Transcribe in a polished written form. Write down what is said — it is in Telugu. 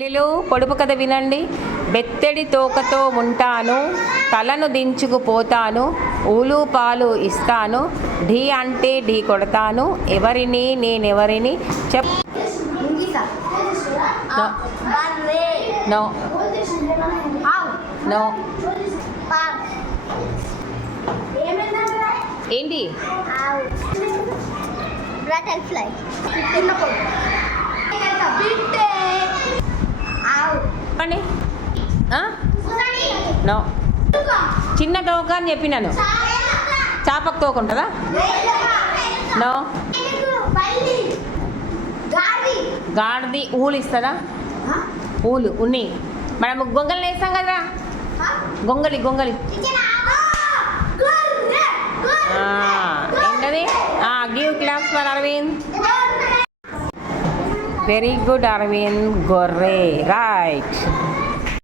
పిల్లలు పొడుపు కథ వినండి. బెత్తడి తోకతో ఉంటాను, తలను దించుకుపోతాను, ఊలు పాలు ఇస్తాను, ఢీ అంటే ఢీ కొడతాను, ఎవరిని నేనెవరిని చెప్ నో నో ఏంటి చెప్పండి. నో చిన్న తోక అని చెప్పినాను. చాపకు తోక ఉంటుందా? నో. గాడిది ఊలు ఇస్తుందా? ఊలు ఉన్ని మనం గొంగలి వేస్తాం కదా, గొంగలి గొంగలి ఏంటది? Give claps for Aravind. Very good Aravind. గొర్రె రైట్.